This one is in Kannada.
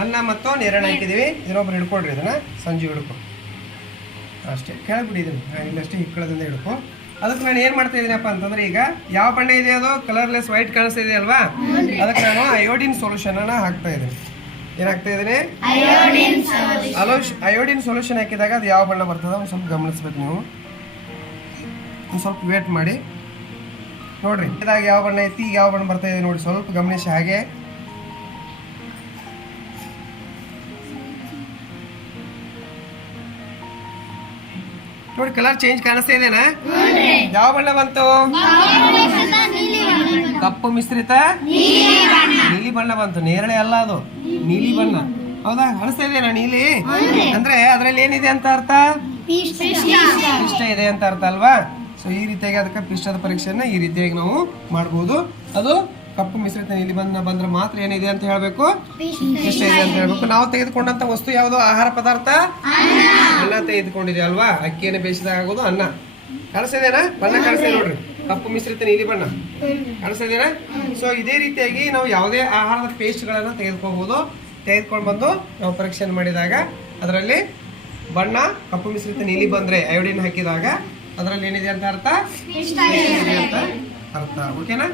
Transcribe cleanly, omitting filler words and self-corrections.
ಅನ್ನ ಮತ್ತು ನೇರಳೆ ಹಾಕಿದೀವಿ. ಇದನ್ನೊಬ್ರು ಹಿಡ್ಕೊಡ್ರಿ, ಇದನ್ನ ಸಂಜೆ ಹಿಡ್ಕೊ ಅಷ್ಟೇ, ಕೆಳಬಿಡಿ ಇದನ್ನು ಇಲ್ಲಷ್ಟೇ ಹಿಕ್ಕಳದಿಂದ ಹಿಡ್ಕೊ. ಅದಕ್ಕೆ ನಾನು ಏನು ಮಾಡ್ತಾ ಇದ್ದೀನಪ್ಪ ಅಂತಂದ್ರೆ, ಈಗ ಯಾವ ಬಣ್ಣ ಇದೆ ಅದು ಕಲರ್ಲೆಸ್ ವೈಟ್ ಕಾಣಿಸ್ತಾ ಇದೆ ಅಲ್ವಾ, ಅದಕ್ಕೆ ನಾನು ಅಯೋಡಿನ್ ಸೊಲ್ಯೂಷನ್ ಅನ್ನ ಹಾಕ್ತಾ ಇದ್ದೀನಿ. ಏನಾಗ್ತಾ ಇದ್ದೀನಿ, ಅಯೋಡಿನ್ ಸೊಲ್ಯೂಷನ್ ಹಾಕಿದಾಗ ಅದು ಯಾವ ಬಣ್ಣ ಬರ್ತದೆ ಒಂದು ಸ್ವಲ್ಪ ಗಮನಿಸ್ಬೇಕು ನೀವು. ಒಂದು ಸ್ವಲ್ಪ ವೇಟ್ ಮಾಡಿ ನೋಡ್ರಿ, ಇದಾಗ ಯಾವ ಬಣ್ಣ ಐತಿ, ಈಗ ಯಾವ ಬಣ್ಣ ಬರ್ತಾ ಇದೆ ನೋಡಿ, ಸ್ವಲ್ಪ ಗಮನಿಸಿ. ಹಾಗೆ ನೋಡಿ, ಕಲರ್ ಚೇಂಜ್ ಕಾಣಿಸ್ತಾ ಇದೆನಾ? ಯಾವ ಬಣ್ಣ ಬಂತು? ಕಪ್ಪು ಮಿಶ್ರಿತ ನೀಲಿ ಬಣ್ಣ ಬಂತು. ನೇರಳೆ ಅಲ್ಲ, ಅದು ನೀಲಿ ಬಣ್ಣ. ಹೌದಾ, ಕಾಣಿಸ್ತಾ ಇದೆಯಾ ನೀಲಿ? ಅಂದ್ರೆ ಅದ್ರಲ್ಲಿ ಏನಿದೆ ಅಂತ ಅರ್ಥ? ಪಿಷ್ಟ ಇದೆ ಅಂತ ಅರ್ಥ ಅಲ್ವಾ? ಸೊ ಈ ರೀತಿಯಾಗಿ ಅದಕ್ಕೆ ಪಿಷ್ಟದ ಪರೀಕ್ಷೆಯನ್ನ ಈ ರೀತಿಯಾಗಿ ನಾವು ಮಾಡಬಹುದು. ಅದು ಕಪ್ಪು ಮಿಶ್ರಿತ ನೀಲಿ ಬಣ್ಣ ಬಂದ್ರೆ ಮಾತ್ರ ಏನಿದೆ ಅಂತ ಹೇಳ್ಬೇಕು, ಪಿಷ್ಟ ಇದೆ ಅಂತ ಹೇಳ್ಬೇಕು. ನಾವು ತೆಗೆದುಕೊಂಡಂತ ವಸ್ತು ಯಾವುದು? ಆಹಾರ ಪದಾರ್ಥ ಅನ್ನ ತೆಗೆದುಕೊಂಡಿದೆ ಅಲ್ವಾ? ಅಕ್ಕಿಯನ್ನು ಬೇಯಿಸಿದಾಗ ಆಗೋದು ಅನ್ನ. ಕಾಣಿಸ್ತಿದೇನಾ? ಬಣ್ಣ ಕಾಣಿಸ್ತಾ ನೋಡ್ರಿ, ಕಪ್ಪು ಮಿಶ್ರಿತ ನೀಲಿ ಬಣ್ಣ ಕಾಣಿಸ್ತಿದೇನಾ? ಸೊ ಇದೇ ರೀತಿಯಾಗಿ ನಾವು ಯಾವುದೇ ಆಹಾರದ ಪೇಸ್ಟ್ಗಳನ್ನ ತೆಗೆದುಕೋಬಹುದು. ತೆಗೆದುಕೊಂಡು ಬಂದು ನಾವು ಪರೀಕ್ಷೆ ಮಾಡಿದಾಗ ಅದರಲ್ಲಿ ಬಣ್ಣ ಕಪ್ಪು ಮಿಶ್ರಿತ ನೀಲಿ ಬಂದ್ರೆ ಅಯೋಡಿನ್ ಹಾಕಿದಾಗ ಅದರಲ್ಲಿ ಏನಿದೆ ಅಂತ ಅರ್ಥ, ಅರ್ಥ. ಓಕೆನಾ?